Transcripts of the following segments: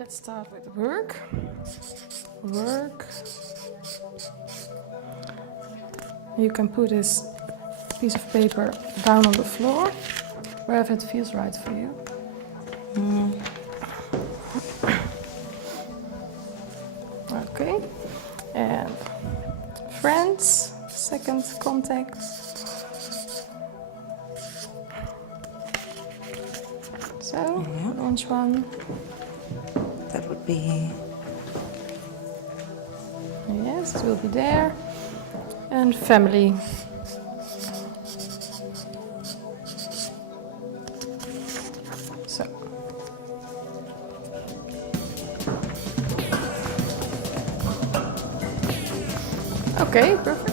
Let's start with work. Work. You can put this piece of paper down on the floor, wherever it feels right for you. Okay. And friends, second contact. So, orange one. That would be... Yes, it will be there. And family. So. Okay, perfect.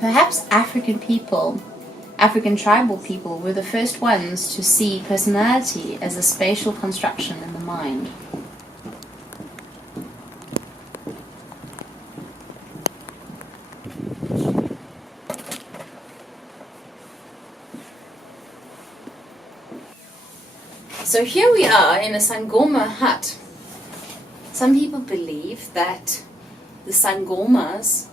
Perhaps African tribal people, were the first ones to see personality as a spatial construction in the mind. So here we are in a Sangoma hut. Some people believe that the Sangomas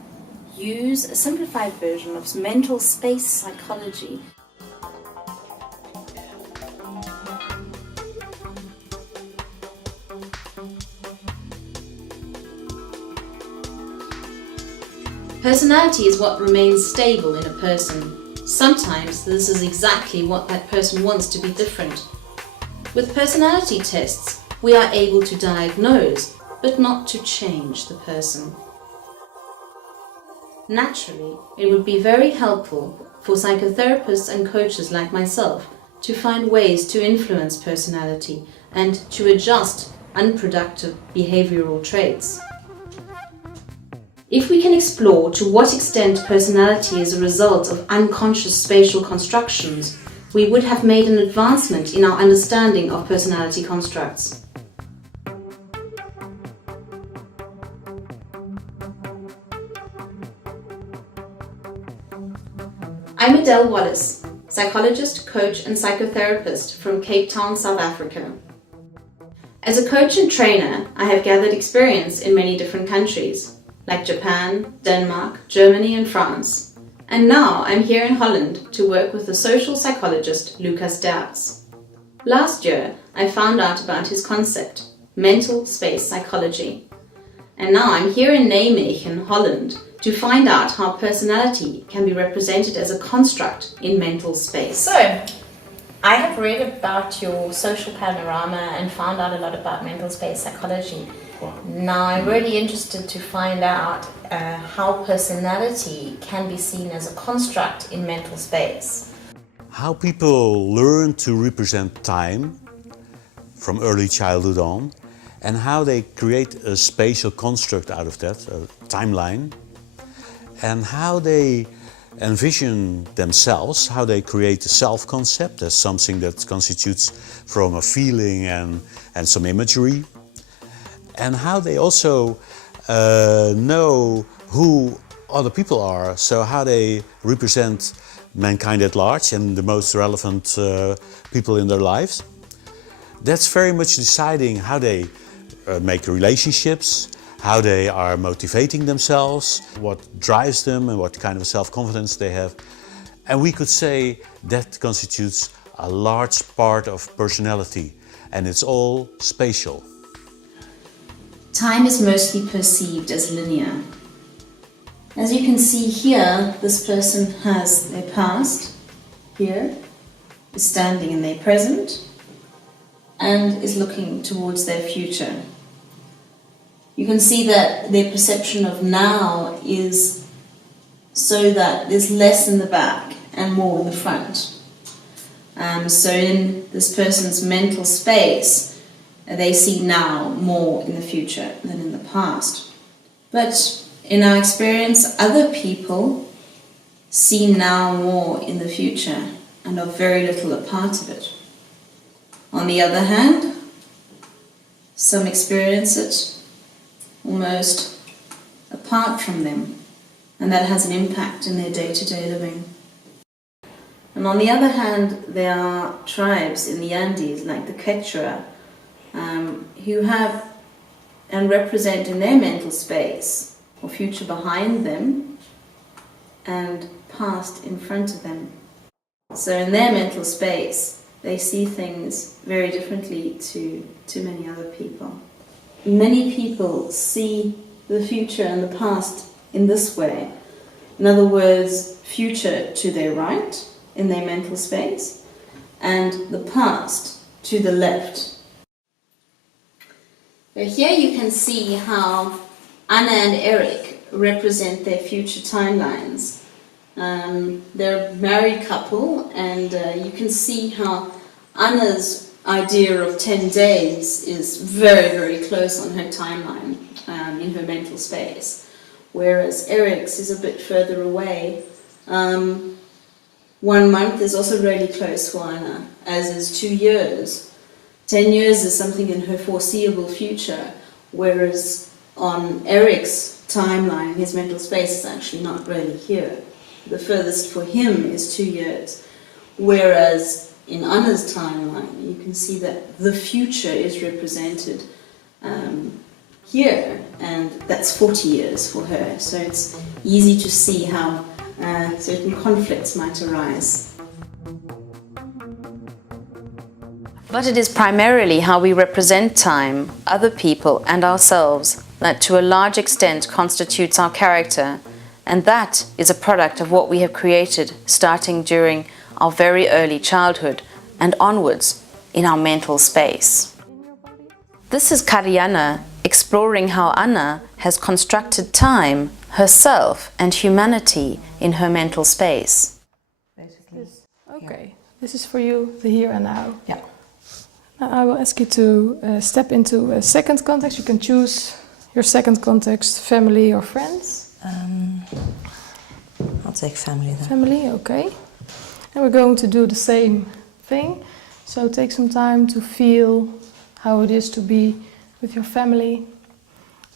use a simplified version of mental space psychology. Personality is what remains stable in a person. Sometimes this is exactly what that person wants to be different. With personality tests, we are able to diagnose, but not to change the person. Naturally, it would be very helpful for psychotherapists and coaches like myself to find ways to influence personality and to adjust unproductive behavioral traits. If we can explore to what extent personality is a result of unconscious spatial constructions, we would have made an advancement in our understanding of personality constructs. I'm Adele Wallace, psychologist, coach and psychotherapist from Cape Town, South Africa. As a coach and trainer, I have gathered experience in many different countries, like Japan, Denmark, Germany and France. And now I'm here in Holland to work with the social psychologist Lucas Derks. Last year, I found out about his concept, mental space psychology. And now I'm here in Nijmegen, Holland, to find out how personality can be represented as a construct in mental space. So, I have read about your social panorama and found out a lot about mental space psychology. Now I'm really interested to find out how personality can be seen as a construct in mental space. How people learn to represent time from early childhood on, and how they create a spatial construct out of that, a timeline, and how they envision themselves, how they create a self-concept as something that constitutes from a feeling and some imagery, and how they also know who other people are, so how they represent mankind at large and the most relevant people in their lives. That's very much deciding how they make relationships, how they are motivating themselves, what drives them and what kind of self-confidence they have. And we could say that constitutes a large part of personality, and it's all spatial. Time is mostly perceived as linear. As you can see here, this person has their past, here, is standing in their present, and is looking towards their future. You can see that their perception of now is so that there's less in the back and more in the front. So in this person's mental space, they see now more in the future than in the past. But in our experience, other people see now more in the future and are very little a part of it. On the other hand, some experience it almost apart from them, and that has an impact in their day-to-day living. And on the other hand, there are tribes in the Andes, like the Quechua, who have and represent in their mental space or future behind them and past in front of them. So in their mental space, they see things very differently to many other people. Many people see the future and the past in this way. In other words, future to their right in their mental space and the past to the left. Here you can see how Anna and Eric represent their future timelines. They're a married couple, and you can see how Anna's idea of 10 days is very, very close on her timeline in her mental space, whereas Eric's is a bit further away. 1 month is also really close for Anna, as is 2 years. 10 years is something in her foreseeable future, whereas on Eric's timeline, his mental space is actually not really here. The furthest for him is 2 years, whereas in Anna's timeline, you can see that the future is represented here, and that's 40 years for her. So it's easy to see how certain conflicts might arise. But it is primarily how we represent time, other people and ourselves that to a large extent constitutes our character, and that is a product of what we have created starting during our very early childhood and onwards in our mental space. This is Kariana exploring how Anna has constructed time, herself and humanity in her mental space. Basically. Okay, this is for you, the here and now. Yeah. Now I will ask you to step into a second context. You can choose your second context, family or friends. I'll take family then. Family, okay. And we're going to do the same thing. So take some time to feel how it is to be with your family.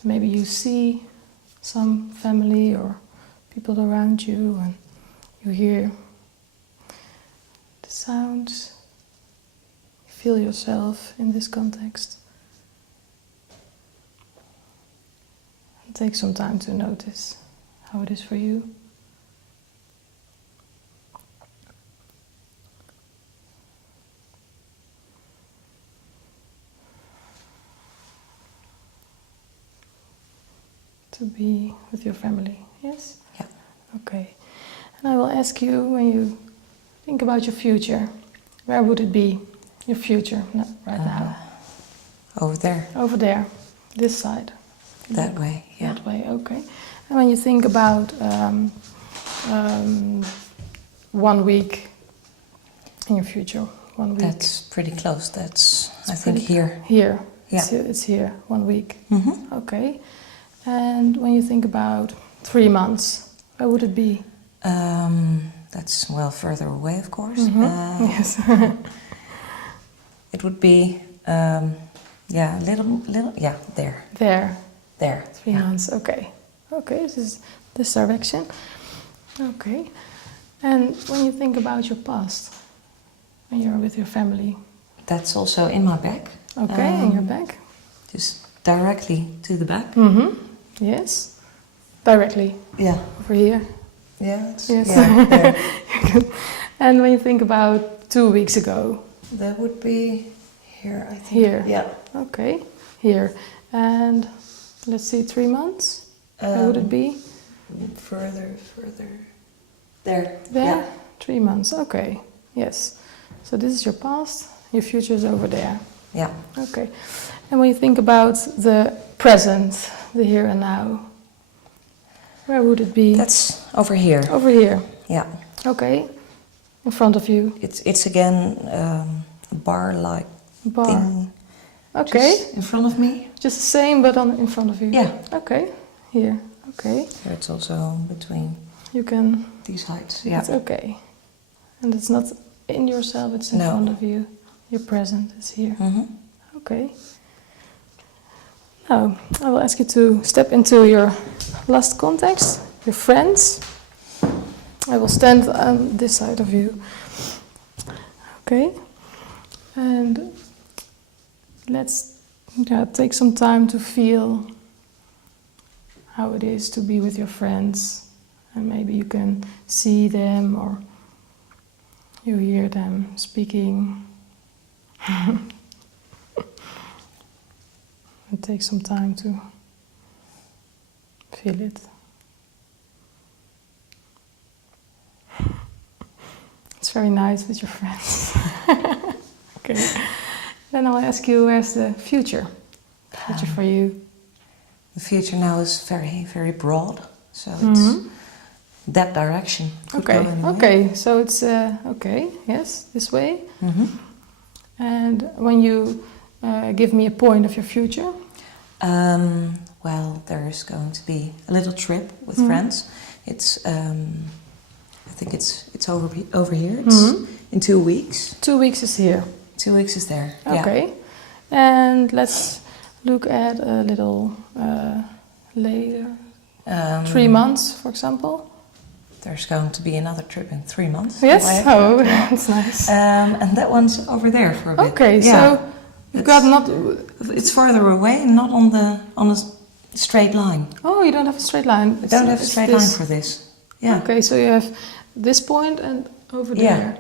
Maybe you see some family or people around you and you hear the sounds. Feel yourself in this context. And take some time to notice how it is for you. To be with your family, yes? Yeah. Okay. And I will ask you, when you think about your future, where would it be? Your future, right now? Over there. Over there, this side. That way, yeah. That way, okay. And when you think about 1 week in your future, 1 week. That's pretty close. That's, I think, here. Here. Yeah. It's here, 1 week. Mm-hmm. Okay. And when you think about 3 months, where would it be? That's, well, further away, of course. Mm-hmm. Yes. It would be, yeah, little, yeah, there. There. There. 3 months, okay. Okay, this is this direction. Okay. And when you think about your past, when you're with your family. That's also in my bag. Okay, in your bag. Just directly to the back. Mm-hmm. Yes. Directly. Yeah. Over here. Yeah. It's, Yes. Yeah, there. And when you think about 2 weeks ago. That would be here, I think. Here. Yeah. Okay. Here. And let's see, 3 months. Where would it be? Further. There. There? Yeah. 3 months. Okay. Yes. So this is your past. Your future is over there. Yeah. Okay. And when you think about the present, the here and now, where would it be? That's over here. Over here. Yeah. Okay. In front of you. It's again a bar-like Bar. thing. Okay. Just in front of me. Just the same, but in front of you. Yeah. Okay. Here. Okay. Here it's also between You can. these heights. Yeah. It's okay. And it's not in yourself. It's in No. front of you. You're present. It's here. Mm-hmm. Okay. Now I will ask you to step into your last context. Your friends. I will stand on this side of you. Okay. And let's take some time to feel how it is to be with your friends. And maybe you can see them or you hear them speaking. And take some time to feel it. It's very nice with your friends. Okay. Then I'll ask you, where's the future? Future for you? The future now is very, very broad. So it's that direction. Could Okay. go anywhere. Okay. So it's okay. Yes, this way. Mm-hmm. And when you give me a point of your future. Well, there is going to be a little trip with friends. It's, I think it's over here. It's in 2 weeks. 2 weeks is here. 2 weeks is there. Okay. Yeah. And let's look at a little later. 3 months, for example. There's going to be another trip in 3 months. Yes. Oh, Yeah. that's nice. And that one's over there for a bit. Okay. Yeah. So you've got not. It's further away, not on a straight line. Oh, you don't have a straight line. I don't have a It's straight this. line for this. Yeah. Okay, so you have this point and over Yeah. there.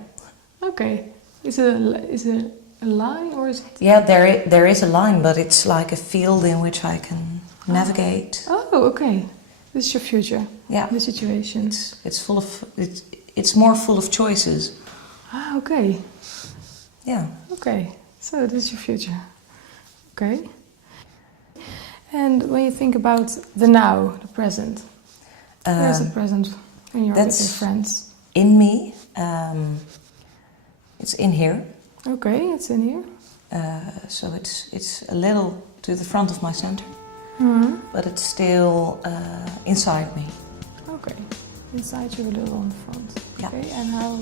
Okay. Is it a line or is it? Yeah, there is a line, but it's like a field in which I can navigate. Oh, okay. This is your future. Yeah. The situation. It's full of it's more full of choices. Ah, okay. Yeah. Okay. So this is your future. Okay. And when you think about the now, the present, where's the present when you're with that's your friends? in me. It's in here. Okay, it's in here. So it's a little to the front of my center, but it's still inside me. Okay. Inside you a little on the front. Yeah. Okay. And how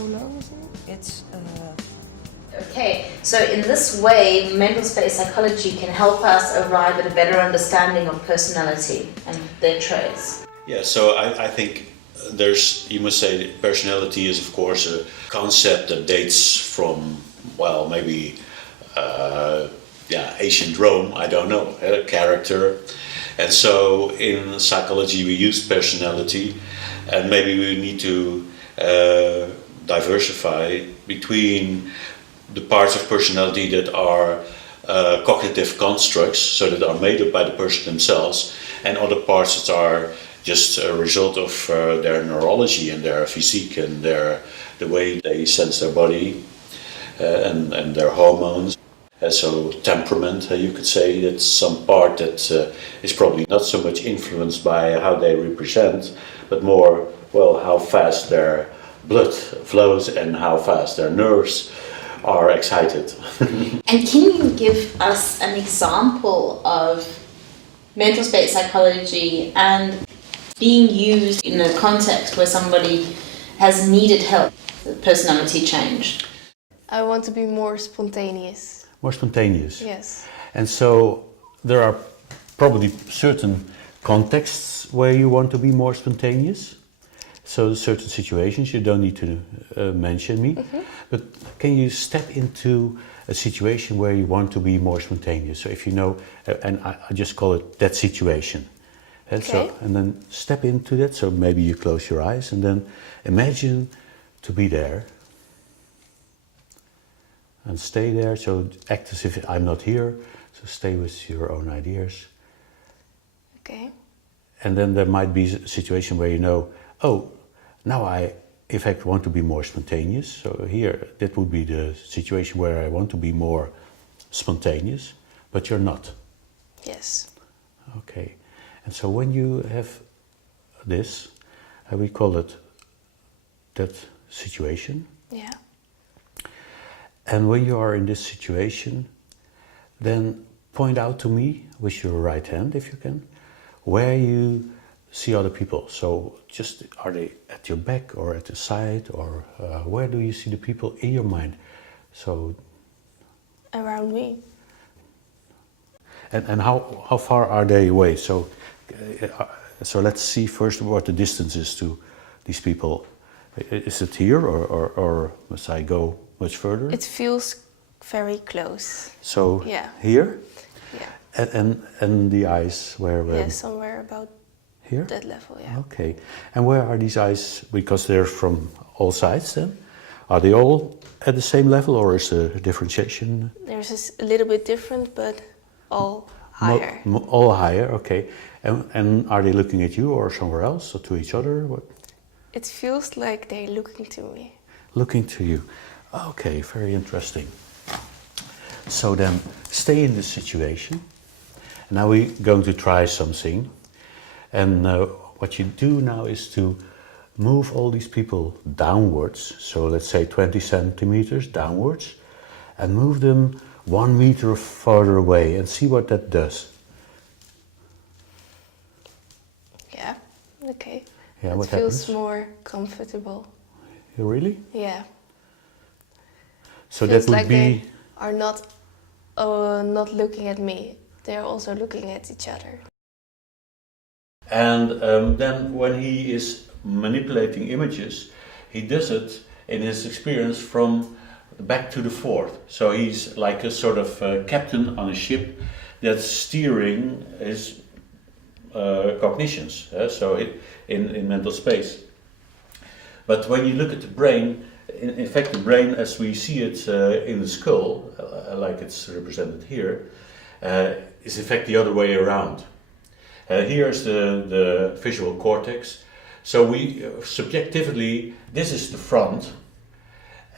low is it? It's Okay, so in this way, mental space psychology can help us arrive at a better understanding of personality and their traits. Yeah, so I think you must say that personality is of course a concept that dates from, well, maybe ancient Rome, I don't know, character. And so in psychology we use personality, and maybe we need to diversify between the parts of personality that are cognitive constructs, so that are made up by the person themselves, and other parts that are just a result of their neurology and their physique and the way they sense their body and their hormones. So temperament, you could say, that's some part that is probably not so much influenced by how they represent, but more, well, how fast their blood flows and how fast their nerves are excited. And can you give us an example of mental space psychology and being used in a context where somebody has needed help with personality change? I want to be more spontaneous. More spontaneous. Yes. And so there are probably certain contexts where you want to be more spontaneous. So certain situations, you don't need to mention me, but can you step into a situation where you want to be more spontaneous? So if you know, and I just call it that situation. And Okay. and then step into that, so maybe you close your eyes and then imagine to be there. And stay there, so act as if I'm not here, so stay with your own ideas. Okay. And then there might be a situation where you know, oh, now I, in fact, want to be more spontaneous. So here, that would be the situation where I want to be more spontaneous, but you're not. Yes. Okay. And so when you have this, we call it that situation. Yeah. And when you are in this situation, then point out to me with your right hand, if you can, where you see other people. So just, are they at your back or at the side, or where do you see the people in your mind? So Around me. and how far are they away? So so let's see first what the distance is to these people. Is it here, or must I go much further? It feels very close. So Yeah. here, Yeah. and the eyes where? Yeah, somewhere about Here? that level, yeah. Okay. And where are these eyes? Because they're from all sides then? Are they all at the same level, or is there a differentiation? There's a little bit different, but all higher. All higher, okay. And are they looking at you or somewhere else, or to each other? What? It feels like they're looking to me. Looking to you. Okay, very interesting. So then, stay in this situation. Now we're going to try something. And what you do now is to move all these people downwards. So let's say 20 centimeters downwards. And move them 1 meter farther away and see what that does. Yeah, okay. Yeah, it what feels happens? more comfortable. Really? Yeah. So Feels that would like be... they are not looking at me. They're also looking at each other. And then when he is manipulating images, he does it in his experience from back to the forth. So he's like a sort of captain on a ship that's steering his cognitions, so in mental space. But when you look at the brain, in fact the brain as we see it in the skull, like it's represented here, is in fact the other way around. Here's the visual cortex. So we subjectively, this is the front,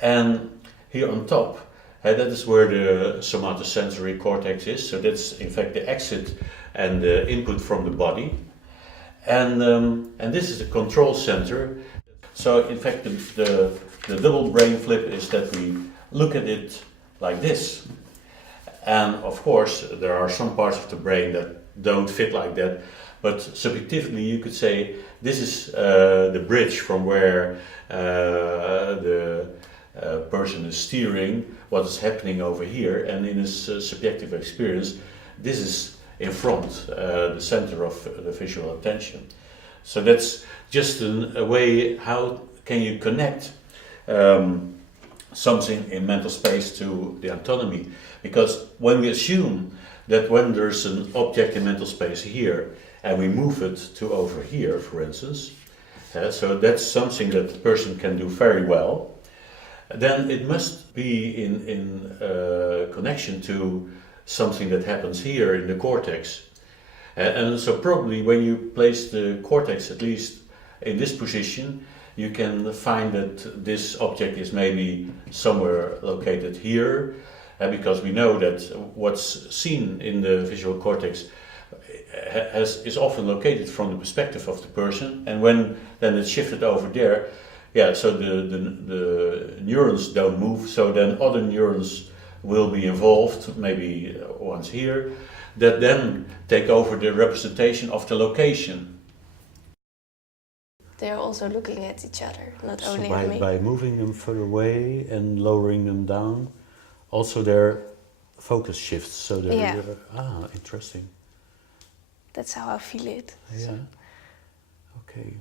and here on top, that is where the somatosensory cortex is. So that's in fact the exit and the input from the body, and this is the control center. So in fact the double brain flip is that we look at it like this, and of course there are some parts of the brain that don't fit like that, but subjectively you could say this is the bridge from where the person is steering what is happening over here, and in his subjective experience this is in front, the center of the visual attention. So that's just a way how can you connect something in mental space to the autonomy, because when we assume that when there's an object in mental space here and we move it to over here, for instance, so that's something that the person can do very well, then it must be in connection to something that happens here in the cortex. And so probably when you place the cortex at least in this position, you can find that this object is maybe somewhere located here, because we know that what's seen in the visual cortex is often located from the perspective of the person, and when then it's shifted over there, so the neurons don't move, so then other neurons will be involved, maybe ones here, that then take over the representation of the location. They're also looking at each other, not So only at me. by moving them further away and lowering them down, also their focus shifts. So they're, interesting. That's how I feel it. Yeah. Okay.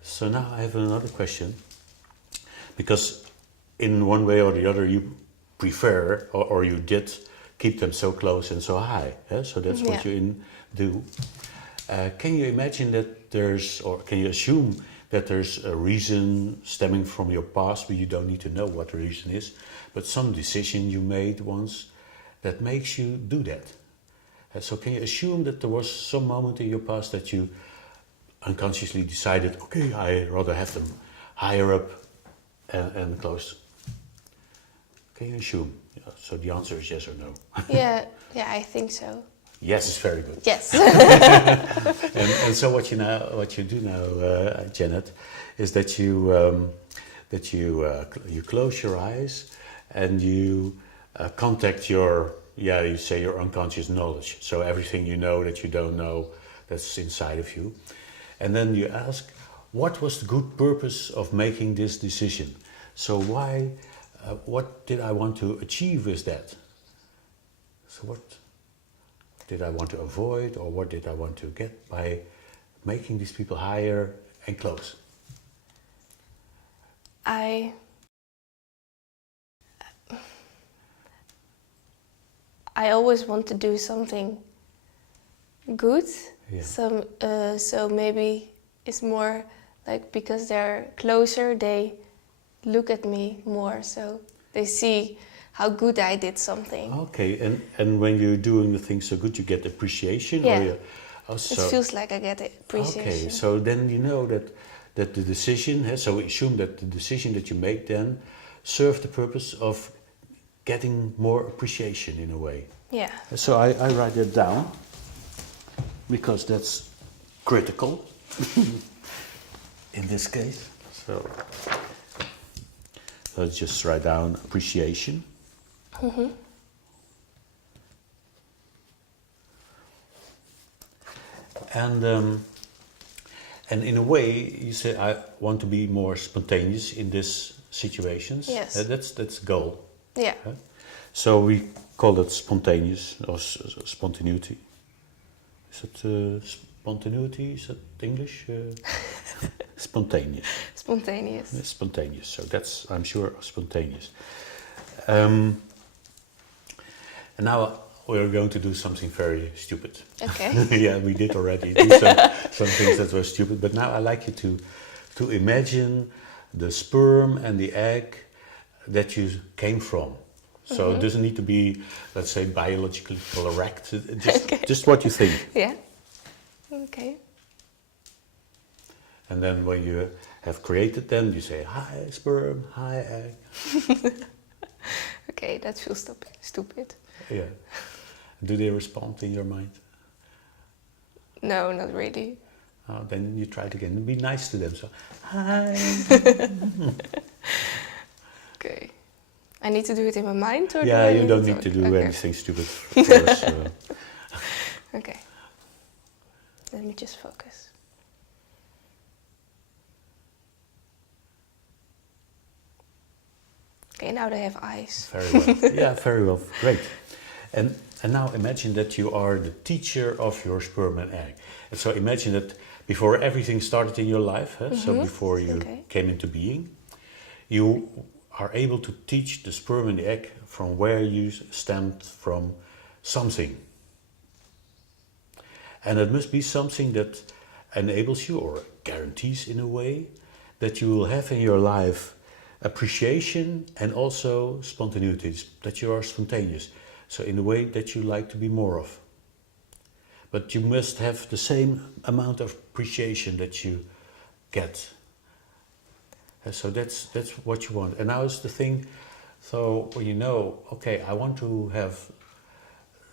So now I have another question, because in one way or the other you prefer, or you did keep them so close and so high. So that's what you do. Can you imagine that there's, or can you assume that there's a reason stemming from your past, but you don't need to know what the reason is, but some decision you made once that makes you do that? So can you assume that there was some moment in your past that you unconsciously decided, okay, I rather have them higher up and close? Can you assume? So the answer is yes or no. yeah, I think so. Yes, it's very good. Yes. And so what you do now, Janet, is that you close your eyes and you contact your yeah, you say your unconscious knowledge. So everything you know that you don't know, that's inside of you. And then you ask, what was the good purpose of making this decision? So why, what did I want to achieve with that? So what did I want to avoid, or what did I want to get by making these people higher and close? I always want to do something good. Yeah. So maybe it's more like because they're closer, they look at me more, so they see how good I did something. Okay, and when you're doing the things so good, you get appreciation? Yeah. Or you, oh, so, It feels like I get appreciation. okay, so then you know that the decision, so we assume that the decision that you make then serves the purpose of getting more appreciation in a way. Yeah. So I write that down because that's critical in this case. So let's just write down appreciation. And in a way, you say, I want to be more spontaneous in these situations. Yes. That's the goal. Yeah. Huh? So we call it spontaneous or spontaneity. Is it spontaneity? Is that English? Spontaneous. Spontaneous. It's spontaneous. So that's, I'm sure, spontaneous. And now we're going to do something very stupid. Okay. Yeah, we did already do some things that were stupid, but now I like you to imagine the sperm and the egg that you came from. So it doesn't need to be, let's say, biologically correct. Just what you think. Yeah. Okay. And then when you have created them, you say, hi sperm, hi egg. Okay, that feels stupid. Yeah. Do they respond in your mind? No, not really. Oh, then you try it again and be nice to them. So, hi. Okay. I need to do it in my mind, or Yeah, do I you don't need to do okay. anything stupid first. Okay. Let me just focus. Okay, now they have eyes. Very well. Yeah, very well. Great. And now imagine that you are the teacher of your sperm and egg. And so imagine that before everything started in your life, so before you came into being, you are able to teach the sperm and the egg from where you stemmed from something. And it must be something that enables you, or guarantees in a way, that you will have in your life appreciation and also spontaneity, that you are spontaneous. So in a way that you like to be more of. But you must have the same amount of appreciation that you get. And so that's what you want. And now is the thing, so when you know, okay, I want to have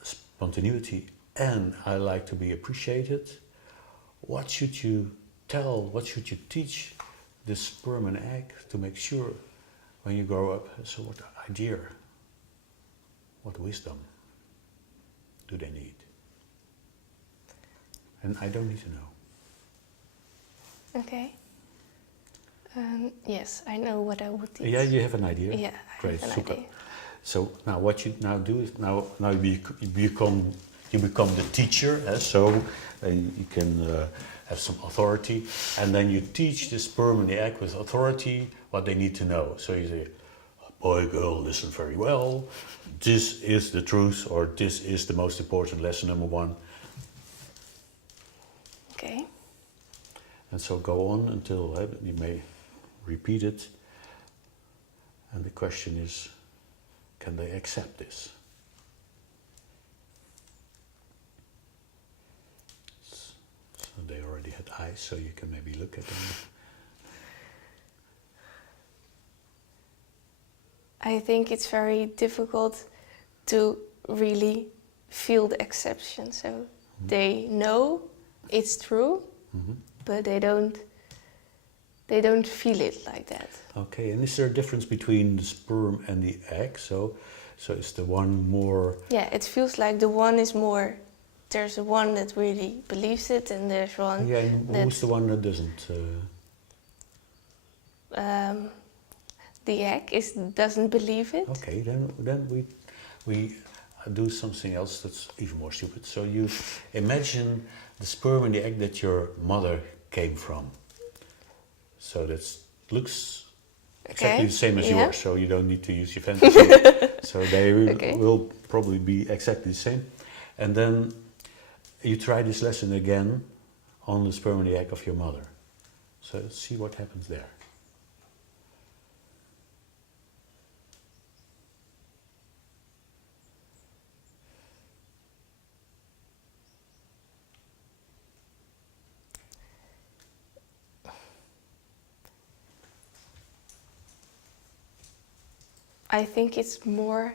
spontaneity and I like to be appreciated, what should you tell, what should you teach the sperm and egg to make sure when you grow up, so what idea, what wisdom do they need? And I don't need to know. Okay. Yes, I know what I would teach. Yeah, you have an idea? Yeah, great, I have an super. idea. So now what you now do is now you become the teacher, so you can have some authority, and then you teach the sperm and the egg with authority what they need to know. So you say, boy, girl, listen very well. This is the truth, or this is the most important lesson, number one. Okay. And so go on until you may repeat it. And the question is, can they accept this? So they already had eyes, so you can maybe look at them. I think it's very difficult to really feel the exception. So they know it's true, but they don't feel it like that. Okay, and is there a difference between the sperm and the egg? So So is the one more... Yeah, it feels like the one is more. There's one that really believes it, and there's one. Yeah, and who's the one that doesn't? The egg doesn't believe it. Okay, then we do something else that's even more stupid. So you imagine the sperm and the egg that your mother came from. So that looks exactly the same as yours, so you don't need to use your fantasy. So they will probably be exactly the same. And then you try this lesson again on the sperm and the egg of your mother. So let's see what happens there. I think it's more.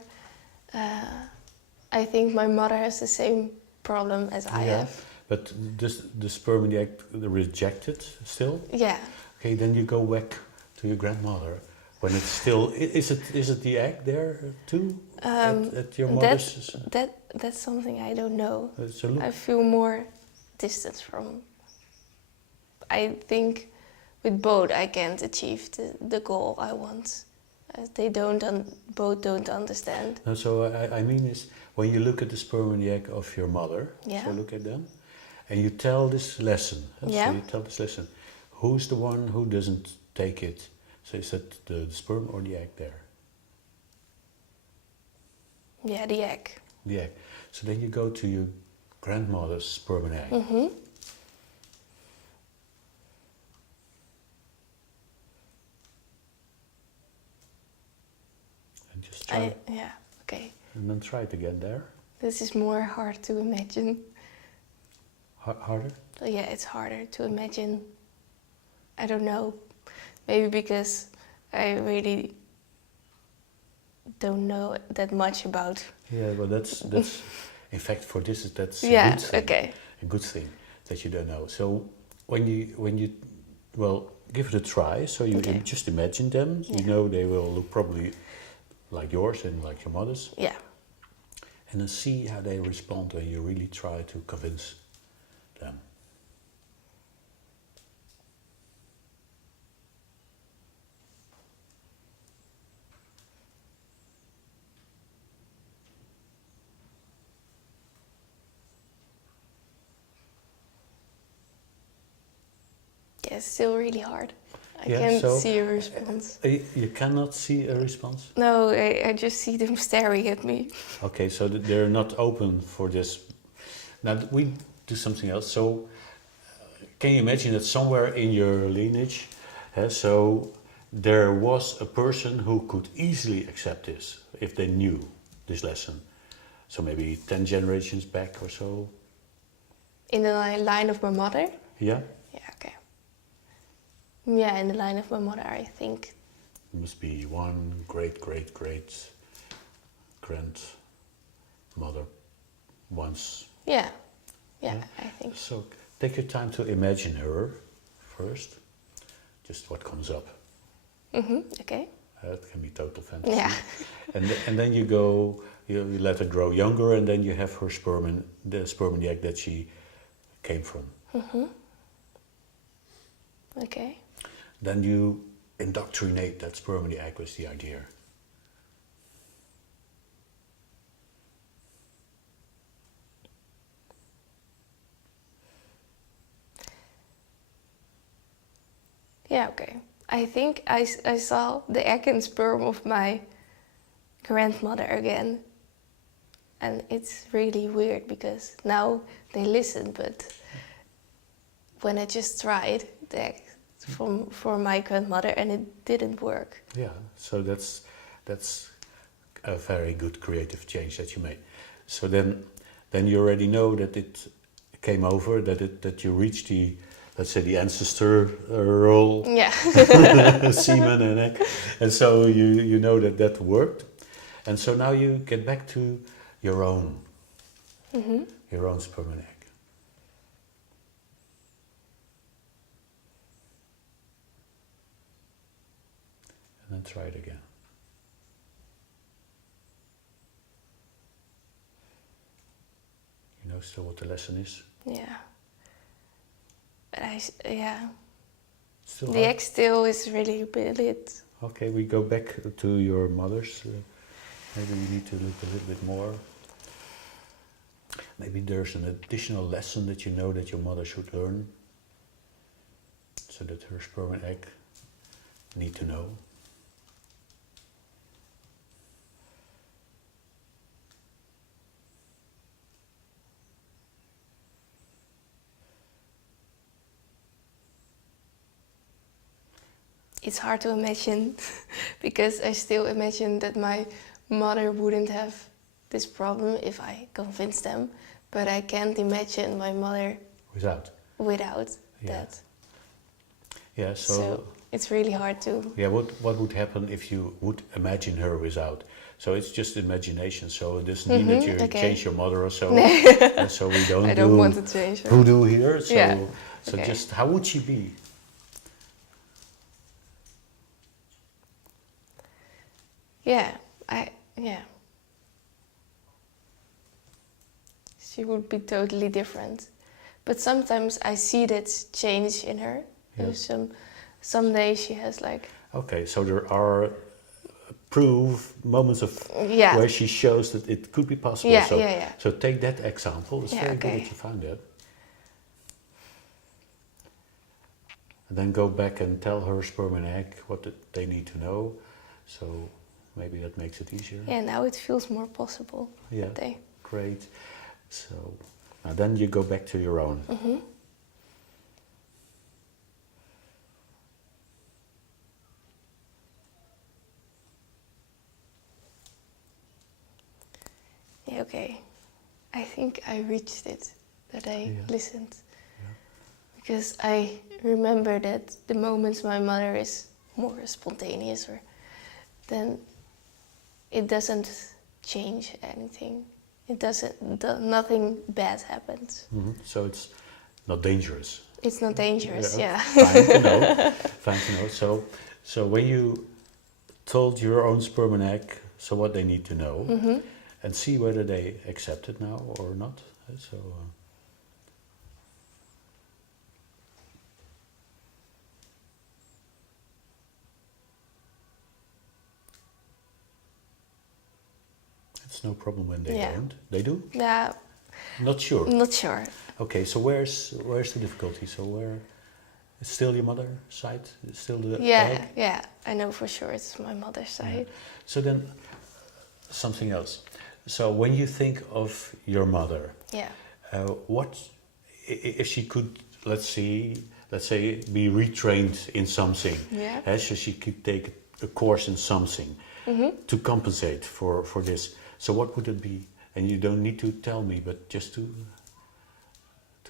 I think my mother has the same problem as I have. But the sperm and the egg reject it still? Yeah. Okay, then you go back to your grandmother when it's still. Is it the egg there too? At your mother's. That's something I don't know. So look. I feel more distance from. I think with both I can't achieve the goal I want. They both don't understand. No, so I mean is when you look at the sperm and the egg of your mother, Yeah. so look at them, and you tell this lesson. Yeah. So you tell this lesson. Who's the one who doesn't take it? So is that the sperm or the egg there? Yeah, the egg. The egg. So then you go to your grandmother's sperm and egg. Mm-hmm. And just try. Yeah, okay. And then try it again there. This is more hard to imagine. Harder? Yeah, it's harder to imagine. I don't know. Maybe because I really don't know that much about. Yeah, well, that's in fact for this that's Yeah, a good thing. okay. A good thing that you don't know. So when you well give it a try. So you just imagine them. Yeah. You know they will look probably like yours and like your mother's. Yeah. And then see how they respond when you really try to convince them. Yeah, it's still really hard. I Yeah, can't so, see a response. You cannot see a response? No, I just see them staring at me. Okay, so they're not open for this. Now we do something else. So can you imagine that somewhere in your lineage, so there was a person who could easily accept this if they knew this lesson. So maybe 10 generations back or so. In the line of my mother? Yeah? Yeah, okay. Yeah, in the line of my mother, I think. It must be one great grandmother once. Yeah, I think. So take your time to imagine her first, just what comes up. Okay. It can be total fantasy. Yeah. And then you go, you let her grow younger, and then you have her sperm and the egg that she came from. Okay. Then you indoctrinate that sperm and the egg with the idea. Yeah, okay. I think I saw the egg and sperm of my grandmother again. And it's really weird because now they listen, but when I just tried the egg for my grandmother and it didn't work. Yeah, so that's a very good creative change that you made. So then you already know that it came over, that you reached the, let's say, the ancestor role, Yeah. semen and egg, and so you know that worked, and so now you get back to your own sperm and egg. And then try it again. still what the lesson is? Yeah. But Still the hard? egg still is really lit. Okay, we go back to your mother's. Maybe we need to look a little bit more. Maybe there's an additional lesson that you know that your mother should learn, so that her sperm and egg need to know. It's hard to imagine because I still imagine that my mother wouldn't have this problem if I convinced them, but I can't imagine my mother without that. Yeah, So it's really hard to... Yeah, what would happen if you would imagine her without? So it's just imagination, so it doesn't mean that you change your mother or so. And so we don't I don't want to change her. voodoo here, so, so Okay. just how would she be? Yeah. She would be totally different. But sometimes I see that change in her. Yeah. Some days she has like... Okay, so there are moments of where she shows that it could be possible. Yeah, so, yeah. so take that example. It's very good okay. that you found that. And then go back and tell her sperm and egg what they need to know. So maybe that makes it easier. Yeah, now it feels more possible. Yeah, They. great. So now then you go back to your own. Yeah, okay. I think I reached it, that I listened. Yeah. Because I remember that the moments my mother is more spontaneous, then it doesn't change anything. Nothing bad happens. So it's not dangerous. It's not dangerous, yeah. Fine to know. Fine to know. So when you told your own sperm and egg, so what they need to know, and see whether they accept it now or not. So. It's no problem when they don't. They do? Yeah. Not sure. Not sure. Okay, so where's the difficulty? So where? It's still your mother's side? It's still the egg? Yeah. I know for sure it's my mother's side. So then, something else. So when you think of your mother, what if she could, let's say, be retrained in something? Yeah. So she could take a course in something to compensate for this. So what would it be? And you don't need to tell me, but just to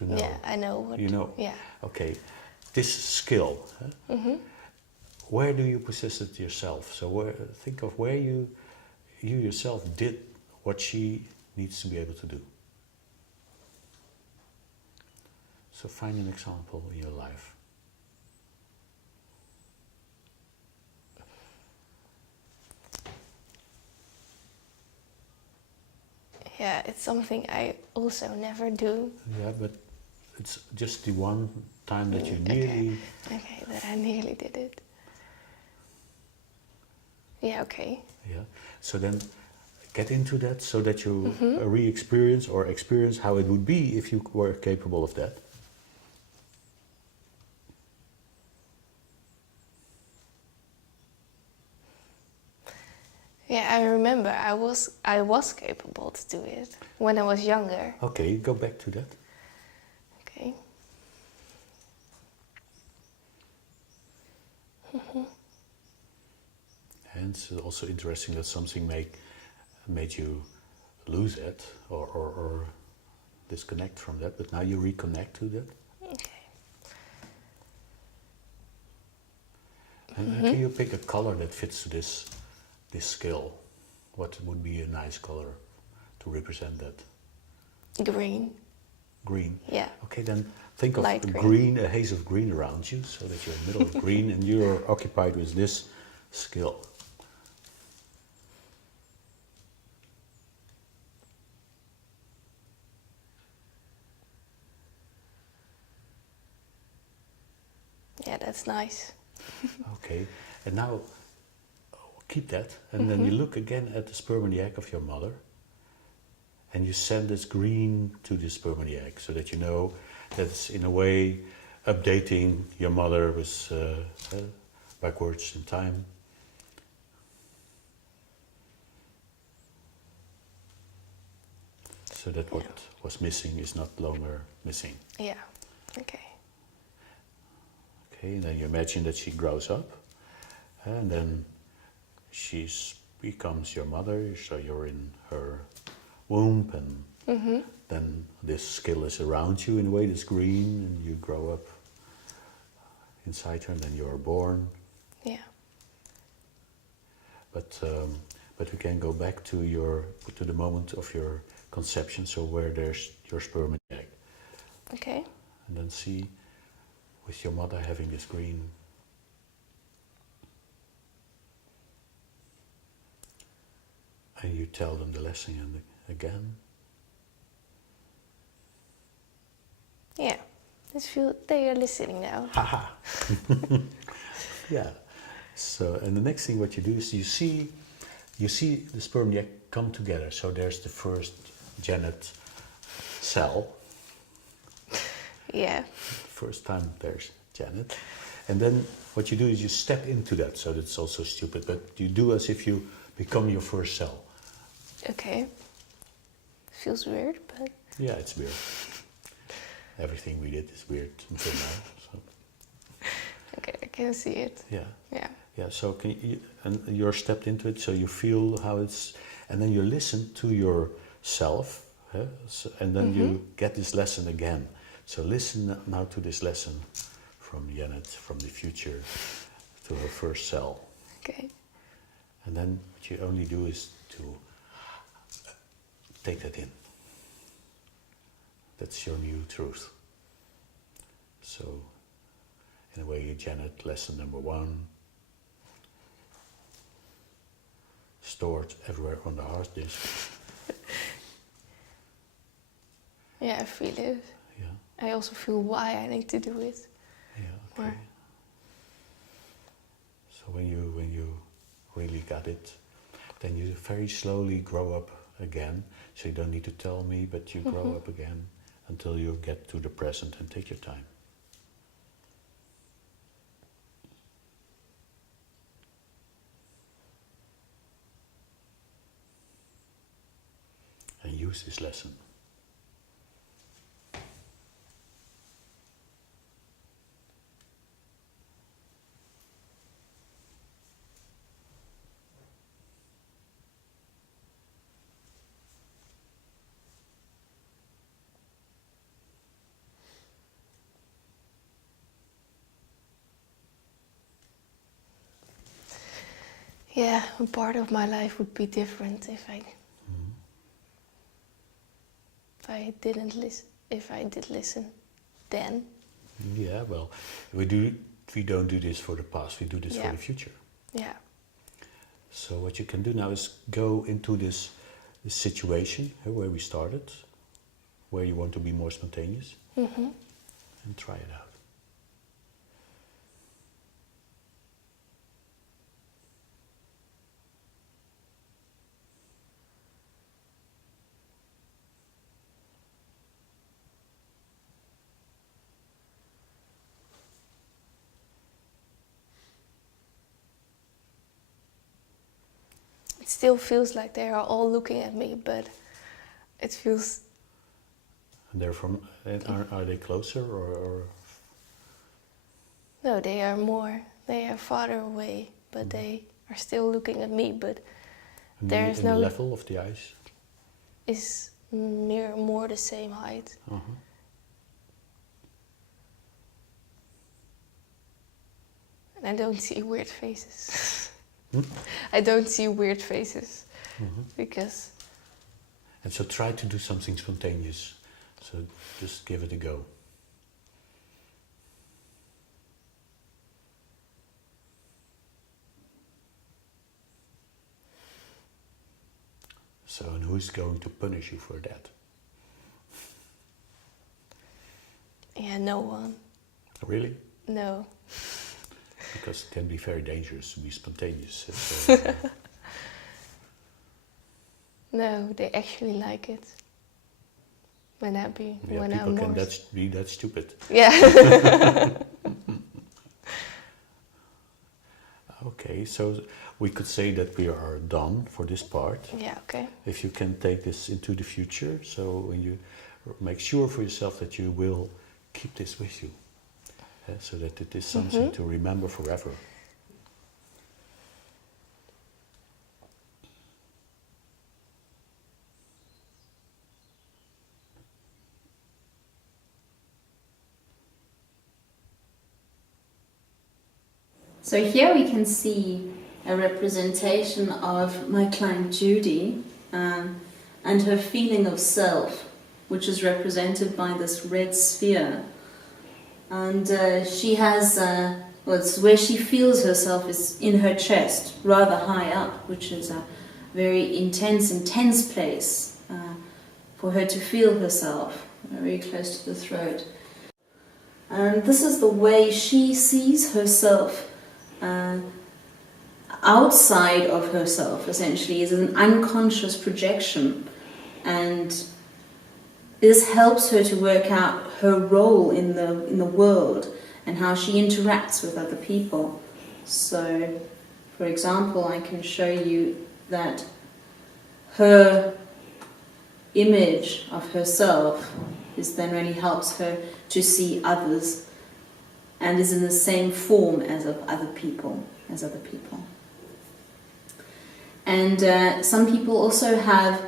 know. Yeah, I know what. You know. Yeah. Okay, this skill. Where do you possess it yourself? So think of where you yourself did what she needs to be able to do. So find an example in your life. Yeah, it's something I also never do. Yeah, but it's just the one time that you nearly... Okay, that I nearly did it. Yeah, okay. Yeah, so then get into that so that you re-experience or experience how it would be if you were capable of that. Yeah, I remember I was capable to do it when I was younger. Okay, go back to that. Okay. And it's also interesting that something made you lose it or disconnect from that, but now you reconnect to that. Okay. And can you pick a color that fits to this skill? What would be a nice color to represent that? Green. Green? Yeah. Okay, then think of Light a green. a haze of green around you, so that you're in the middle of green and you're occupied with this skill. Yeah, that's nice. Okay, and now keep that, and then you look again at the sperm and the egg of your mother, and you send this green to the sperm and the egg, so that you know that it's in a way updating your mother with backwards in time. So that what was missing is not longer missing. Yeah. Okay. Okay, and then you imagine that she grows up, and then she becomes your mother, so you're in her womb, and then this skill is around you in a way, this green, and you grow up inside her, and then you're born. Yeah. But we can go back to the moment of your conception, so where there's your sperm and egg, Okay. and then see with your mother having this green. And you tell them the lesson again. Yeah. They are listening now. Haha. Yeah. So, and the next thing what you do is you see the sperm and the egg come together. So there's the first Janet cell. Yeah. First time there's Janet. And then what you do is you step into that. So that's also stupid, but you do as if you become your first cell. Okay. Feels weird, but Yeah, it's weird. Everything we did is weird until now. So. okay, I can see it. Yeah. Yeah. Yeah, so and you're stepped into it, so you feel how it's, and then you listen to yourself, and then you get this lesson again. So listen now to this lesson from Janet, from the future, to her first cell. Okay. And then what you only do is to take that in. That's your new truth. So, in a way, Janet, lesson number 1, stored everywhere on the hard disk. Yeah, I feel it. Yeah, I also feel why I need to do it. yeah, okay. More. So when you really got it, then you very slowly grow up again. So you don't need to tell me, but you grow up again until you get to the present, and take your time. And use this lesson. Yeah, a part of my life would be different if I didn't listen. If I did listen, then. Yeah, well, we don't do this for the past, we do this for the future. Yeah. So what you can do now is go into this situation where we started, where you want to be more spontaneous, and try it out. It still feels like they are all looking at me, but it feels. And they're are they closer or? No, they are farther away, but they are still looking at me, but there's in no. the level of the eyes? Is more the same height. And I don't see weird faces. I don't see weird faces because. And so try to do something spontaneous. So just give it a go. So, and who's going to punish you for that? Yeah, no one. Really? No. Because it can be very dangerous to be spontaneous. So, No, they actually like it. When I'm people more... can be that stupid. Yeah. Okay, so we could say that we are done for this part. Yeah, okay. If you can take this into the future, so when you make sure for yourself that you will keep this with you, so that it is something to remember forever. So here we can see a representation of my client Judy and her feeling of self, which is represented by this red sphere. And she has, well, it's where she feels herself is in her chest, rather high up, which is a very intense place for her to feel herself, very close to the throat. And this is the way she sees herself outside of herself, essentially, is an unconscious projection, and this helps her to work out her role in the world and how she interacts with other people. So, for example, I can show you that her image of herself then really helps her to see others and is in the same form as of other people. And some people also have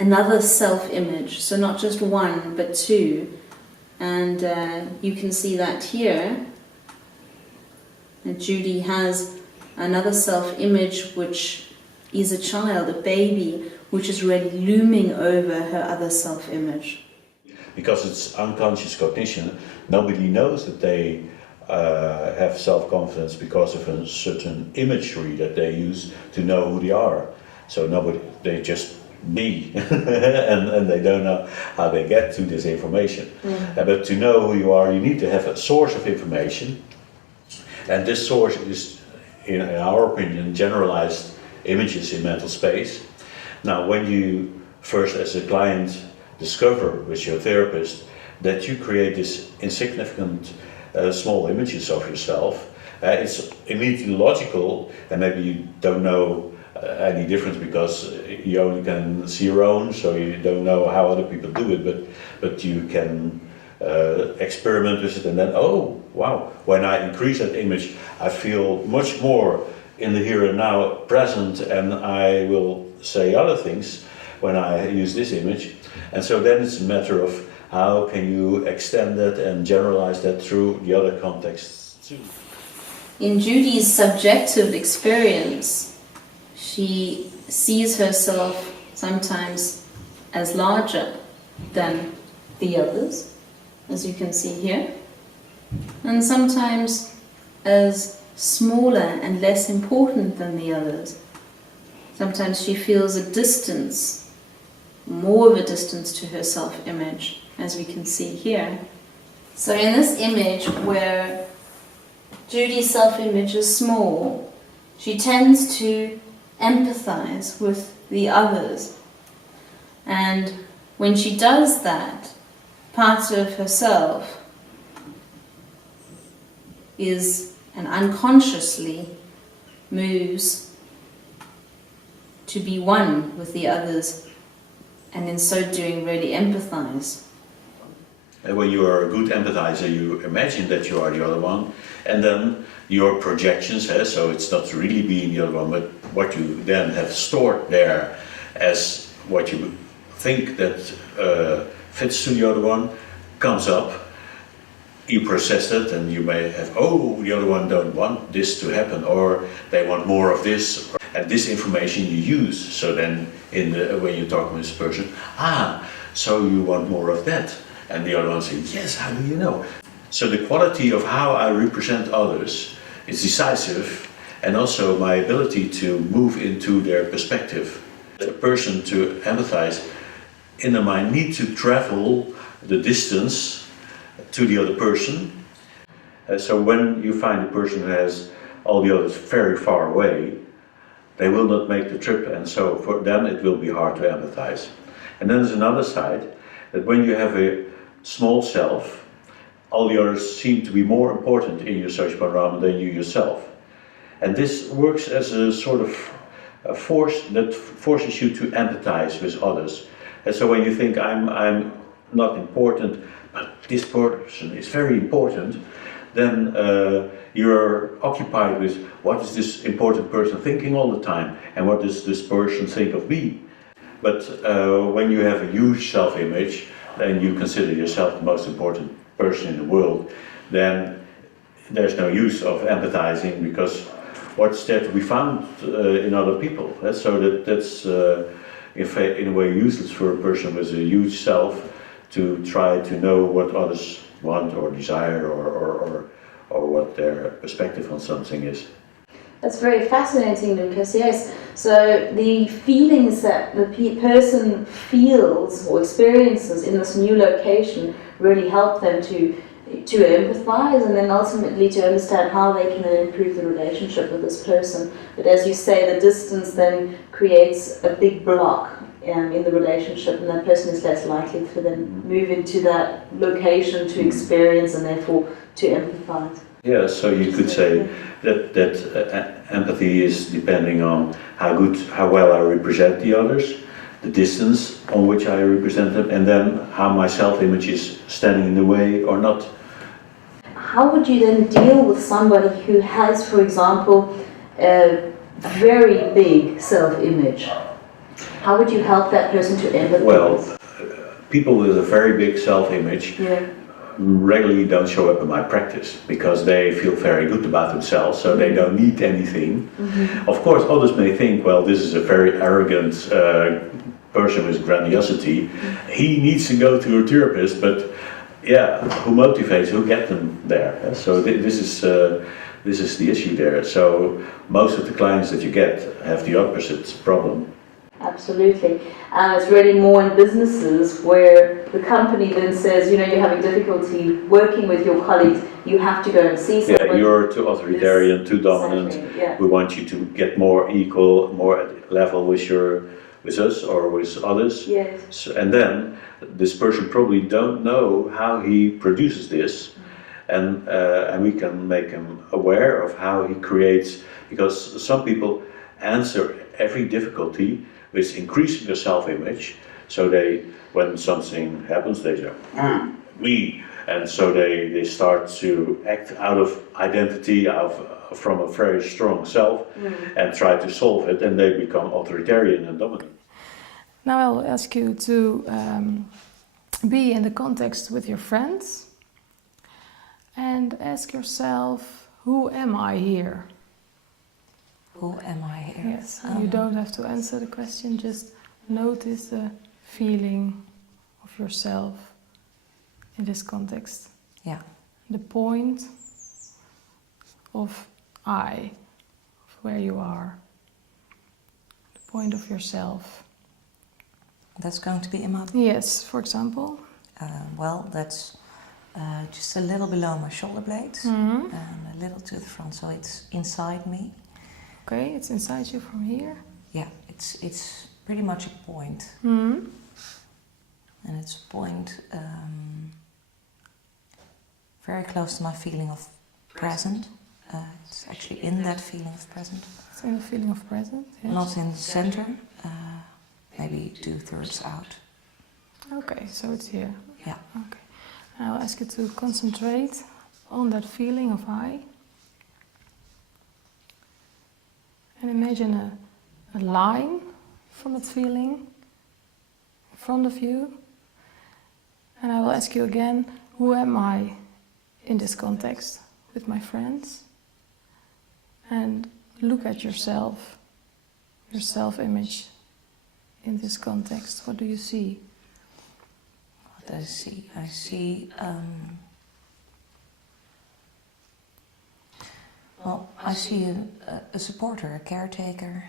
another self-image, so not just one but two, and you can see that here. And Judy has another self-image which is a child, a baby, which is really looming over her other self-image. Because it's unconscious cognition, nobody knows that they have self-confidence because of a certain imagery that they use to know who they are. So they just be, and they don't know how they get to this information. But to know who you are, you need to have a source of information, and this source is, in our opinion, generalized images in mental space. Now, when you first, as a client, discover with your therapist that you create this insignificant small images of yourself, it's immediately logical, and maybe you don't know any difference because you only can see your own, so you don't know how other people do it, but you can experiment with it, and then, oh wow, when I increase that image I feel much more in the here and now present, and I will say other things when I use this image. And so then it's a matter of how can you extend that and generalize that through the other contexts too. In Judy's subjective experience, she sees herself sometimes as larger than the others, as you can see here, and sometimes as smaller and less important than the others. Sometimes she feels a distance, more of a distance to her self-image, as we can see here. So in this image where Judy's self-image is small, she tends to empathize with the others. And when she does that, part of herself is, and unconsciously moves to be one with the others, and in so doing really empathize. And when you are a good empathizer, you imagine that you are the other one, and then your projections, so it's not really being the other one, but what you then have stored there as what you think that fits to the other one, comes up, you process it, and you may have, oh, the other one don't want this to happen, or they want more of this, and this information you use. So then when you talk with this person, so you want more of that. And the other one says, yes, how do you know? So the quality of how I represent others is decisive, and also my ability to move into their perspective. A person to empathize in the mind need to travel the distance to the other person, So when you find a person who has all the others very far away, they will not make the trip, and so for them it will be hard to empathize. And then there's another side, that when you have a small self, all the others seem to be more important in your social panorama than you yourself. And this works as a sort of a force that forces you to empathize with others. And so when you think I'm not important, but this person is very important, then you're occupied with what is this important person thinking all the time, and what does this person think of me? But when you have a huge self-image, and you consider yourself the most important person in the world, then there's no use of empathizing, because what's there to be found in other people? So that's in a way useless for a person with a huge self to try to know what others want or desire, or what their perspective on something is. That's very fascinating, Lucas, yes. So the feelings that the person feels or experiences in this new location really help them to empathize, and then ultimately to understand how they can improve the relationship with this person. But as you say, the distance then creates a big block in the relationship, and that person is less likely to then move into that location to experience and therefore to empathize. Yeah, so you could say that empathy is depending on how well I represent the others, the distance on which I represent them, and then how my self-image is standing in the way or not. How would you then deal with somebody who has, for example, a very big self-image? How would you help that person to empathize? Well, people with a very big self-image regularly don't show up in my practice, because they feel very good about themselves, so they don't need anything. Of course, others may think, well, this is a very arrogant person with grandiosity. He needs to go to a therapist, but yeah, who motivates, who gets them there? So this is the issue there. So most of the clients that you get have the opposite problem. Absolutely. And it's really more in businesses where the company then says, you're having difficulty working with your colleagues, you have to go and see someone. Yeah, you're too authoritarian, too dominant. Exactly, yeah. We want you to get more equal, more at level with us or with others. Yes. So, and then this person probably don't know how he produces this, and we can make him aware of how he creates, because some people answer every difficulty with increasing their self-image. So when something happens, they say, me, and so they start to act out of identity, from a very strong self, and try to solve it, and they become authoritarian and dominant. Now I'll ask you to be in the context with your friends and ask yourself, who am I here? Who am I here? Yes, you don't have to answer the question, just notice the feeling of yourself in this context. Yeah. The point of I, of where you are, the point of yourself. That's going to be in my... Yes, for example. Well, that's just a little below my shoulder blades and a little to the front, so it's inside me. Okay, it's inside you from here. Yeah, it's pretty much a point. Mm-hmm. And it's a point very close to my feeling of present. It's actually in that feeling of present. It's in the feeling of present. Yes. Not in the center, maybe 2/3 out. Okay, so it's here. Yeah. Okay. I'll ask you to concentrate on that feeling of I. And imagine a line from that feeling in front of you. And I will ask you again, who am I in this context with my friends? And look at yourself, your self-image in this context. What do you see? What do I see? I see... well, I see a supporter, a caretaker,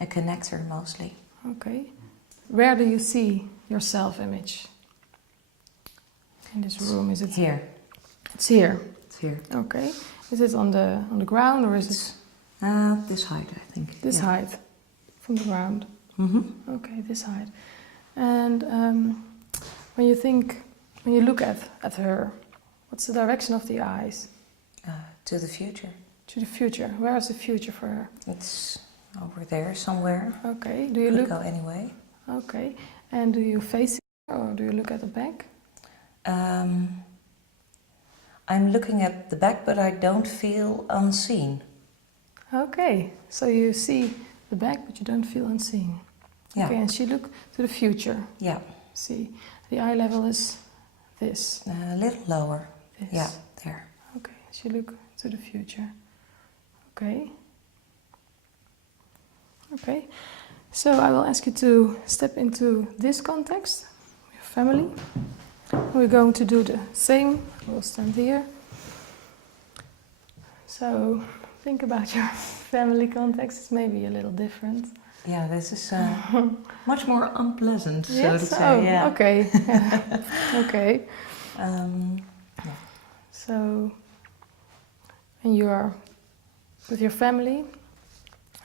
a connector mostly. Okay. Where do you see your self-image? In this room, is it Here. It's here. It's here. Okay. Is it on the ground or is it This height, I think. this yeah. height from the ground? Mm-hmm. Okay, this height. And when you look at her, what's the direction of the eyes? To the future. To the future. Where is the future for her? It's over there somewhere. Okay. Do you Could look? go anyway. Okay. And do you face it or do you look at the back? I'm looking at the back, but I don't feel unseen. Okay. So you see the back, but you don't feel unseen. Yeah. Okay. And she look to the future. Yeah. See, the eye level is this. A little lower. This. Yeah, there. Okay. She look to the future. Okay. Okay. So I will ask you to step into this context, your family. We're going to do the same. We'll stand here. So think about your family context. It's maybe a little different. Yeah, this is much more unpleasant, so Yes? to say. Oh, Yeah. okay. Yeah. Okay. Yeah. So when you are with your family,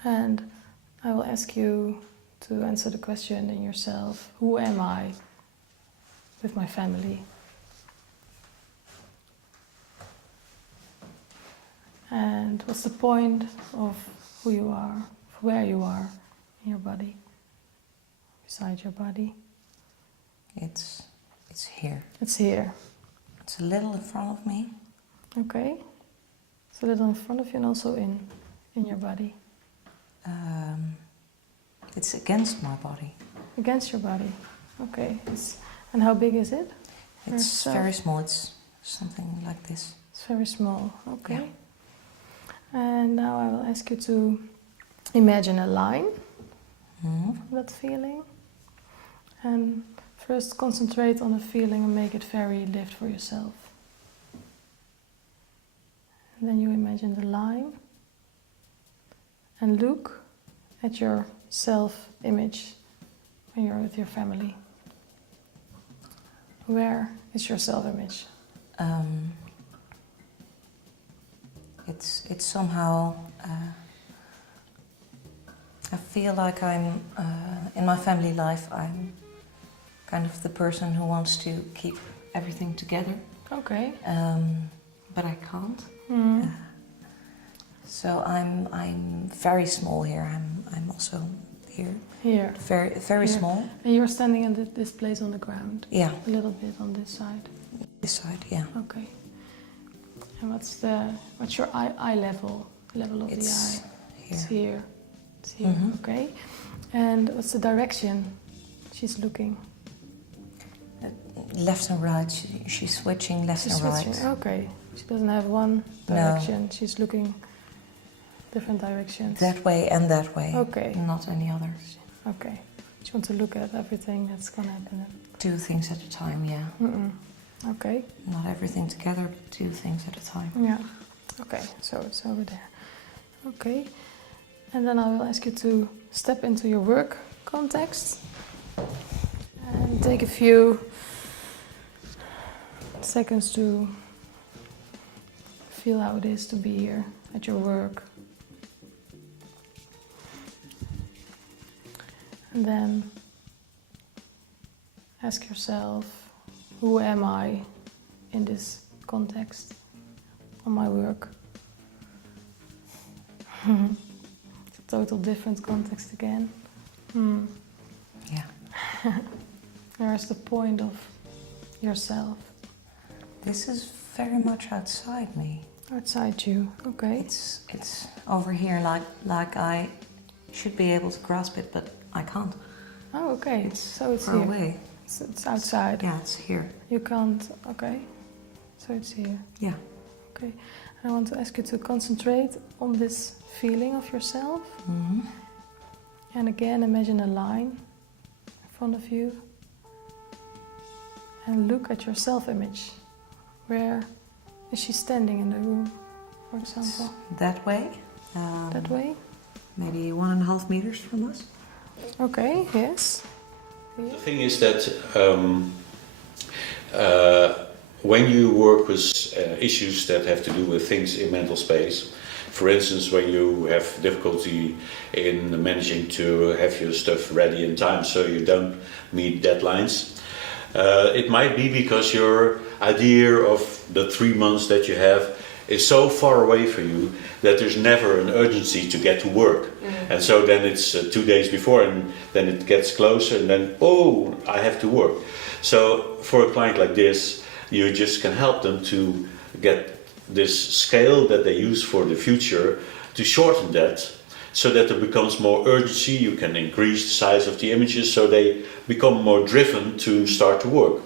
and I will ask you to answer the question in yourself, who am I with my family? And what's the point of who you are, where you are in your body, beside your body? It's here. It's here. It's a little in front of me. Okay. It's a little in front of you and also in your body. It's against my body. Against your body. Okay. And how big is it? It's Yourself? very small. It's something like this. It's very small. Okay. Yeah. And now I will ask you to imagine a line Mm-hmm. from that feeling. And first concentrate on the feeling and make it very lived for yourself. And then you imagine the line and look at your self-image when you're with your family. Where is your self-image? It's somehow. I feel like I'm in my family life. I'm kind of the person who wants to keep everything together, Okay. but I can't. Mm. So I'm very small here. I'm also here. Here. Very very Here. small. And you're standing in this place on the ground. Yeah, A little bit on this side. this side. Yeah. Okay. And what's your eye level? Level of the It's eye. here. It's here. It's here. Mhm. Okay. And what's the direction she's looking? Left and right. She's switching left She's and switching. right. Okay. She doesn't have one direction. She's looking different directions. That way and that way. Okay. Not any other. Okay. She wants to look at everything that's gonna happen. Two things at a time. Yeah. Mm-mm. Okay. Not everything together, but two things at a time. Yeah. Okay. So it's over there. Okay. And then I will ask you to step into your work context and take a few seconds to feel how it is to be here at your work. And then ask yourself, who am I in this context on my work? It's a total different context again. Yeah. Where's the point of yourself? This is very much outside me. Outside you, okay. It's over here, like I should be able to grasp it, but I can't. Oh, okay. So it's Far here. away. It's outside. Yeah, it's here. You can't. Okay. So it's here. Yeah. Okay. And I want to ask you to concentrate on this feeling of yourself. Mm-hmm. And again, imagine a line in front of you. And look at your self-image. Where is she standing in the room, for example? That way. That way? Maybe 1.5 meters from us. Okay, yes. The thing is that when you work with issues that have to do with things in mental space, for instance, when you have difficulty in managing to have your stuff ready in time so you don't meet deadlines, it might be because your idea of the 3 months that you have is so far away from you that there's never an urgency to get to work. And so then it's 2 days before, and then it gets closer, and then, oh, I have to work. So for a client like this, you just can help them to get this scale that they use for the future, to shorten that, so that there becomes more urgency. You can increase the size of the images so they become more driven to start to work.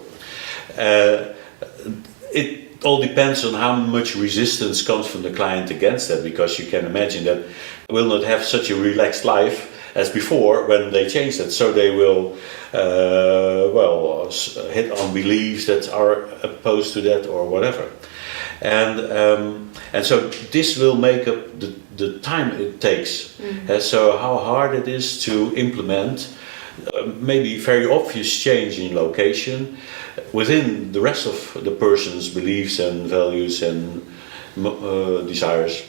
It all depends on how much resistance comes from the client against that, because you can imagine that they will not have such a relaxed life as before when they change that. So they will hit on beliefs that are opposed to that or whatever. And so this will make up the time it takes. So how hard it is to implement maybe very obvious change in location within the rest of the person's beliefs and values and desires.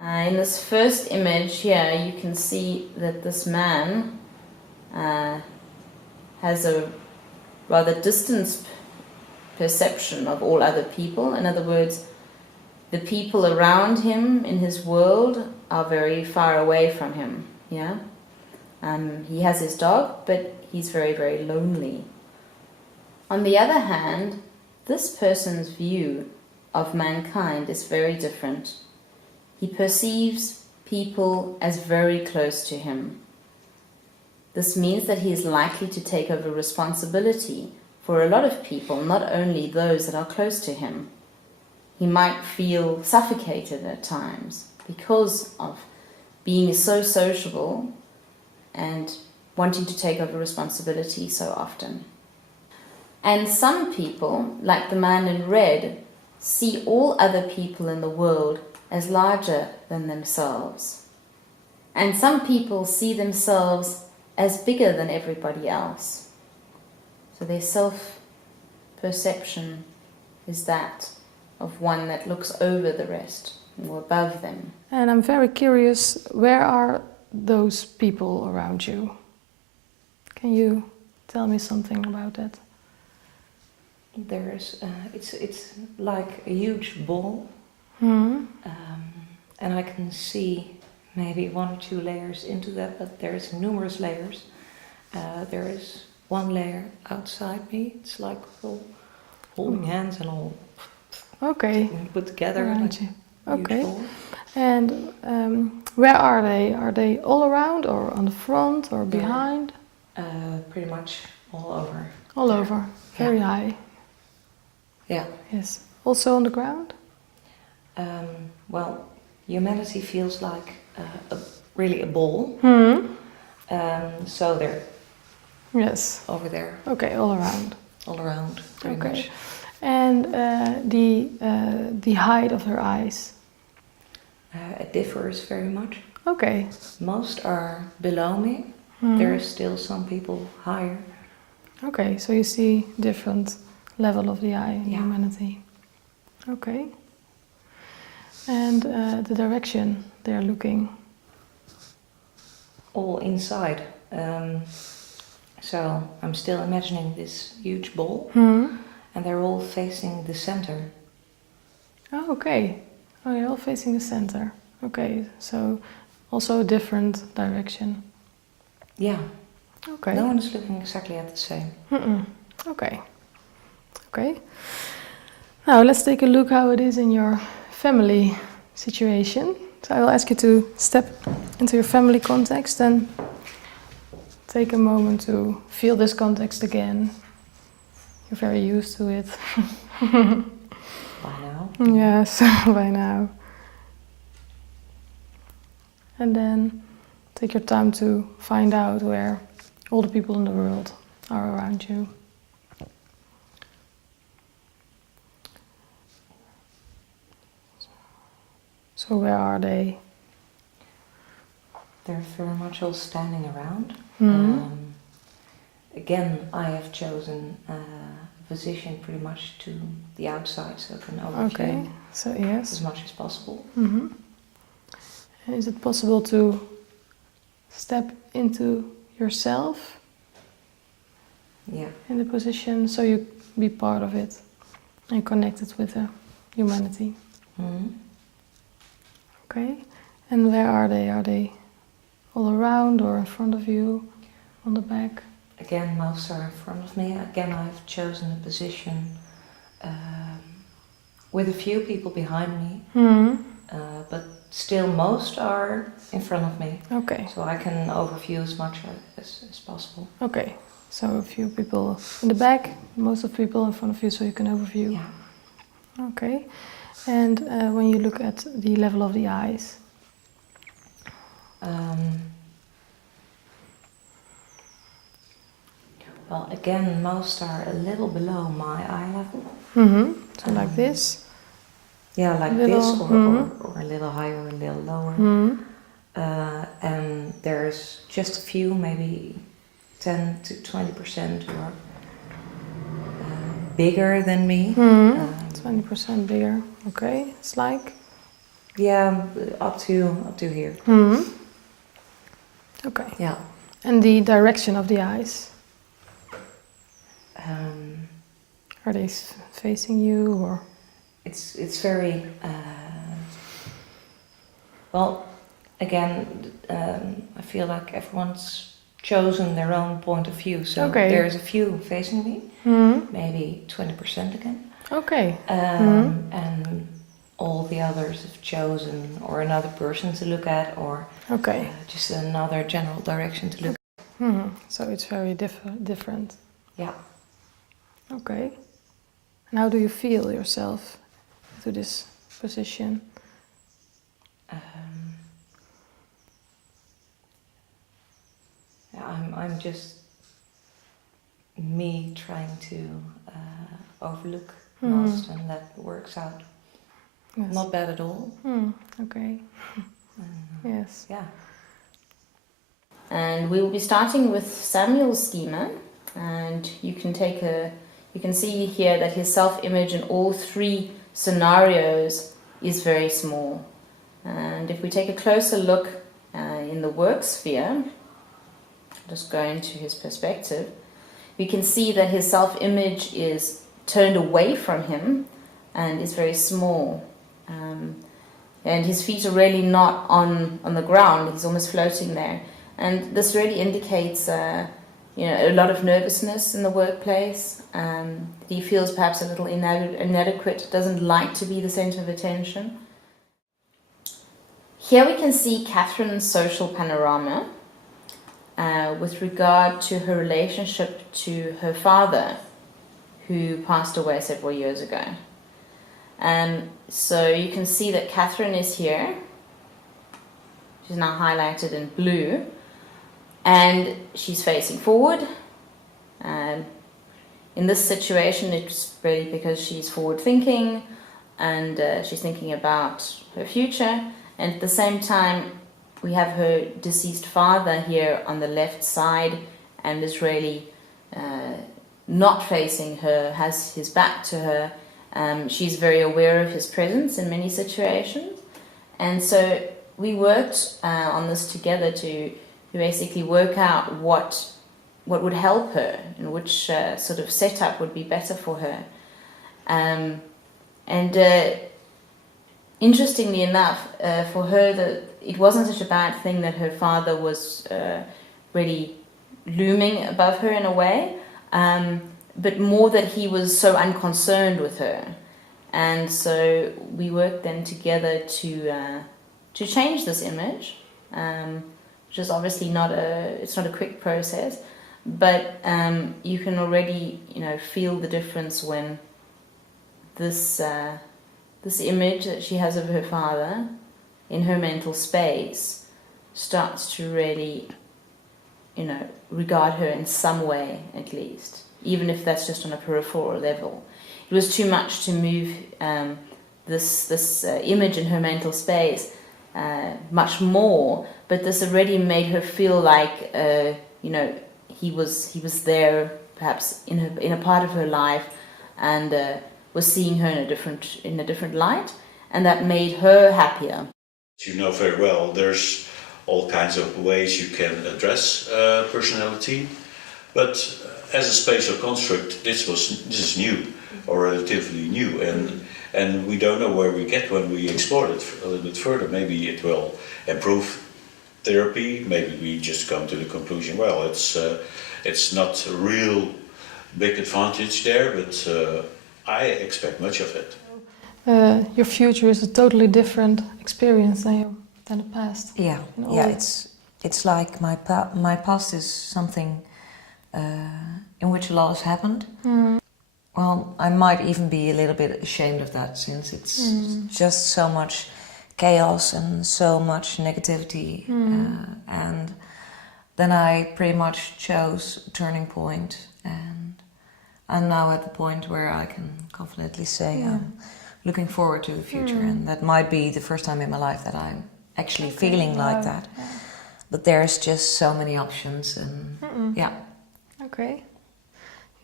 In this first image here, you can see that this man has a rather distant perception of all other people. In other words, the people around him in his world are very far away from him. Yeah, he has his dog, but he's very, very lonely. On the other hand, this person's view of mankind is very different. He perceives people as very close to him. This means that he is likely to take over responsibility for a lot of people, not only those that are close to him. He might feel suffocated at times because of being so sociable and wanting to take over responsibility so often. And some people, like the man in red, see all other people in the world as larger than themselves. And some people see themselves as bigger than everybody else. So their self-perception is that of one that looks over the rest or above them. And I'm very curious, where are those people around you? Can you tell me something about that? There's, it's like a huge ball, and I can see maybe 1 or 2 layers into that, but there's numerous layers. There is one layer outside me. It's like all holding hands and all. Okay. Put together. Around like you. Okay. ball. And where are they? Are they all around, or on the front, or behind? Pretty much all over. All there. over. Very high. Yeah. Yes. Also on the ground? Well, humanity feels like really a ball. So they're Yes. over there, Okay, all around. all around, pretty Okay. much. And the height of her eyes? It differs very much. Okay. Most are below me. There are still some people higher. Okay, so you see different level of the eye in humanity. Okay. And the direction they are looking? All inside. So I'm still imagining this huge ball, and they're all facing the center. Oh, okay. Oh, you're all facing the center. Okay, so also a different direction. Yeah. Okay. No one is looking exactly at the same. Okay. Okay. Now let's take a look how it is in your family situation. So I will ask you to step into your family context and take a moment to feel this context again. You're very used to it. By now. Yes, by now. And then take your time to find out where all the people in the world are around you. So where are they? They're very much all standing around. again, I have chosen a position pretty much to the outside, so I can overview Okay, so yes. as much as possible. Mm-hmm. And is it possible to step into yourself Yeah. in the position so you be part of it and connected with the humanity? Mm-hmm. Okay, and where are they? Are they all around or in front of you, on the back? Again, most are in front of me. Again, I've chosen a position with a few people behind me, but still most are in front of me. Okay, So I can overview as much as possible. okay. So a few people in the back, most of the people in front of you, so you can overview. Yeah. Okay, and when you look at the level of the eyes, well, again, most are a little below my eye level. so like this. Yeah, like Little, this, or a little higher, or a little lower. And there's just a few, maybe 10 to 20% who are bigger than me. 20% bigger. Okay, it's like. Yeah, up to here. Okay. Yeah. And the direction of the eyes, are they facing you or? It's very well. Again, I feel like everyone's chosen their own point of view. So Okay. there's a few facing me, maybe 20% again. Okay. And all the others have chosen or another person to look at, or Okay. just another general direction to look at. So it's very different. Yeah. Okay. And how do you feel yourself to this position? I'm just me trying to overlook most, and that works out. Yes. Not bad at all. Okay. Yes. Yeah. And we will be starting with Samuel's schema, and you can see here that his self-image in all three scenarios is very small. And if we take a closer look in the work sphere, just go into his perspective, we can see that his self-image is turned away from him and is very small. And his feet are really not on the ground, he's almost floating there. And this really indicates a lot of nervousness in the workplace. He feels perhaps a little inadequate, doesn't like to be the center of attention. Here we can see Catherine's social panorama with regard to her relationship to her father, who passed away several years ago. So you can see that Catherine is here. She's now highlighted in blue. And she's facing forward. In this situation, it's really because she's forward thinking and she's thinking about her future. And at the same time, we have her deceased father here on the left side and is really not facing her, has his back to her. She's very aware of his presence in many situations. And so we worked on this together to basically work out what would help her and which sort of setup would be better for her. Interestingly enough, for her, it wasn't such a bad thing that her father was really looming above her in a way, but more that he was so unconcerned with her. And so we worked then together to change this image, which is obviously not a quick process, but you can already feel the difference when this image that she has of her father in her mental space starts to really regard her in some way, at least, even if that's just on a peripheral level. It was too much to move this image in her mental space much more, but this already made her feel like he was there perhaps in a part of her life, and was seeing her in a different light, and that made her happier. You know very well, there's all kinds of ways you can address personality, but as a spatial construct, this is new, or relatively new, and we don't know where we get when we explore it a little bit further. Maybe it will improve therapy. Maybe we just come to the conclusion, well, it's not a real big advantage there, but I expect much of it. Your future is a totally different experience than the past. Yeah, it's like my past is something in which a lot has happened. Well, I might even be a little bit ashamed of that, since it's just so much chaos and so much negativity, and then I pretty much chose a turning point, and I'm now at the point where I can confidently say I'm looking forward to the future, and that might be the first time in my life that I'm actually feeling like that. Yeah. But there's just so many options, and Okay.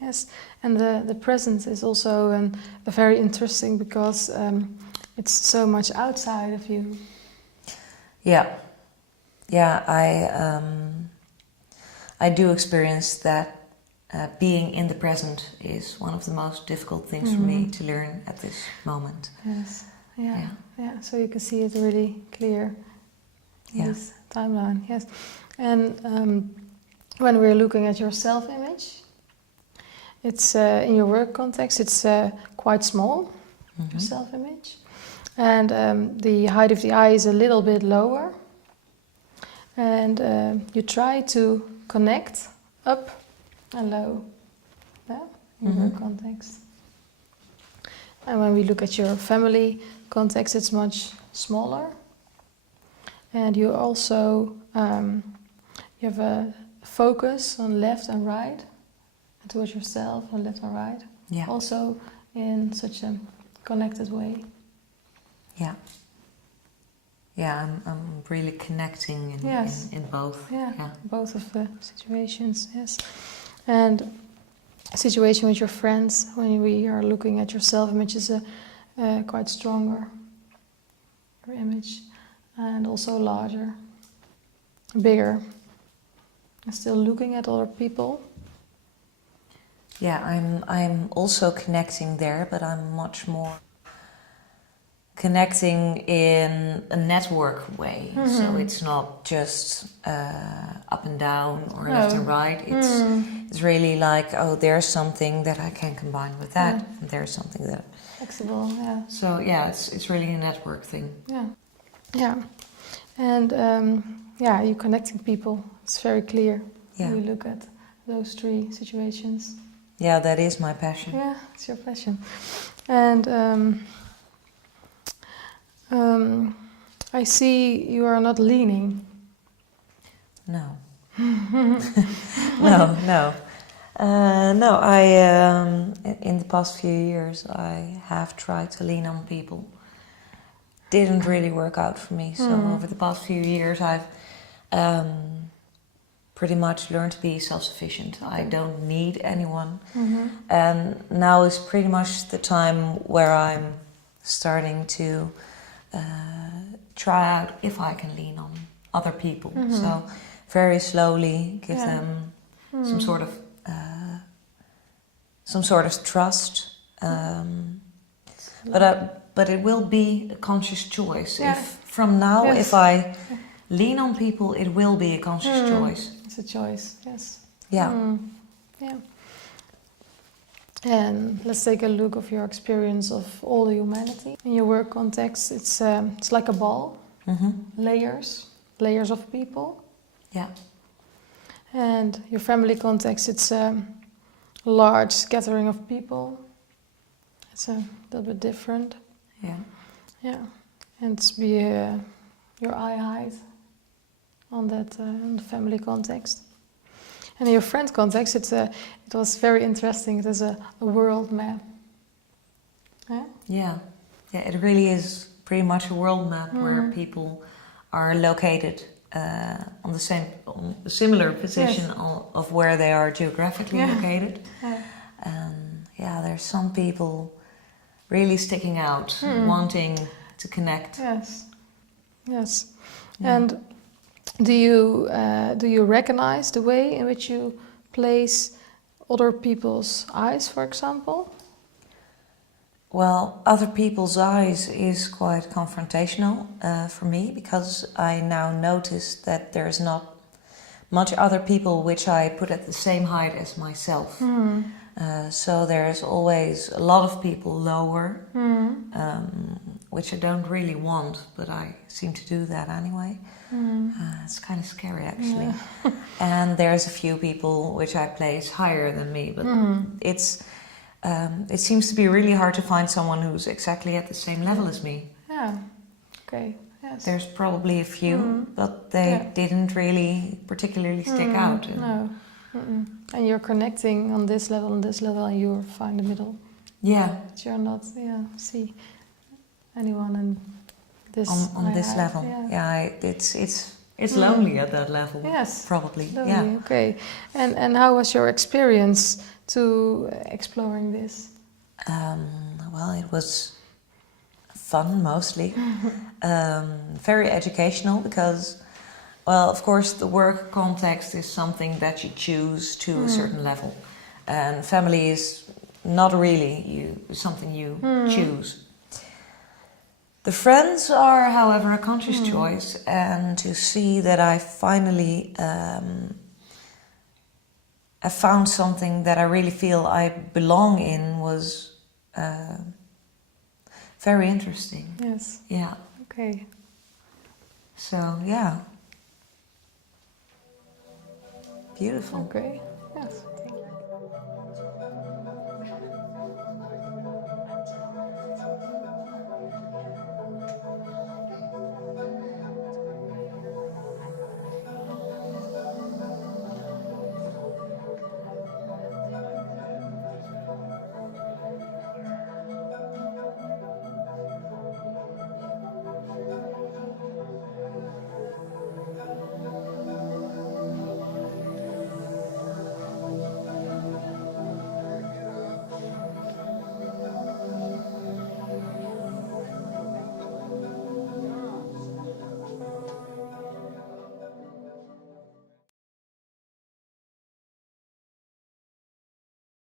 Yes, and the present is also very interesting, because it's so much outside of you. Yeah, I do experience that being in the present is one of the most difficult things for me to learn at this moment. Yes, yeah. So you can see it really clear in this timeline. Yes, and when we're looking at your self-image, it's in your work context, it's quite small, your self-image, and the height of the eye is a little bit lower, and you try to connect up and low, in your work context. And when we look at your family context, it's much smaller, and you also you have a focus on left and right, towards yourself on left and right. Yeah. Also in such a connected way. Yeah, I'm really connecting in both. Yeah, both of the situations, yes. And a situation with your friends, when we are looking at your self-image, is a quite stronger your image, and also larger, bigger. And still looking at other people. Yeah, I'm also connecting there, but I'm much more connecting in a network way. So it's not just up and down or left and right. It's really like, oh, there's something that I can combine with that, and there's something that flexible. Yeah. So yeah, it's really a network thing. Yeah, and you're connecting people. It's very clear when we look at those three situations. Yeah, that is my passion. Yeah, it's your passion. And I see you are not leaning. No. No. I in the past few years I have tried to lean on people. Didn't really work out for me. So over the past few years I've pretty much learned to be self-sufficient. I don't need anyone. And now is pretty much the time where I'm starting to try out if I can lean on other people. So very slowly give them some sort of trust. But it will be a conscious choice. If from now, if I lean on people, it will be a conscious choice. It's a choice, yes. Yeah. Yeah. And let's take a look of your experience of all humanity. In your work context, it's like a ball, layers of people. Yeah. And your family context, it's a large gathering of people. It's a little bit different. Yeah. Yeah. And it's your eye height on that on the family context. And in your friend context, it was very interesting. It is a world map. Yeah, it really is pretty much a world map where people are located on a similar position Yes. of where they are geographically Yeah. located. Yeah. And yeah, there's some people really sticking out, wanting to connect. Yes. Yes. Yeah. And do you recognize the way in which you place other people's eyes, for example? Well, other people's eyes is quite confrontational for me, because I now notice that there's not much other people which I put at the same height as myself. So there's always a lot of people lower, which I don't really want, but I seem to do that anyway. It's kind of scary, actually. And there's a few people which I place higher than me, but it seems to be really hard to find someone who's exactly at the same level as me. Yeah. Okay. Yes. There's probably a few, but they didn't really particularly stick out. No. And you're connecting on this level and you find the middle. Yeah, But you're not, see anyone in this on this high, level. Yeah. It's lonely at that level. Yes. Probably. Lovely. Yeah. Okay. And how was your experience to exploring this? Well, it was fun mostly. Very educational because, well, of course, the work context is something that you choose to a certain level, and family is not really something you choose. The friends are, however, a conscious choice, and to see that I finally I found something that I really feel I belong in was very interesting. Yes. Yeah. Okay. So, yeah. Beautiful. Okay. Yes.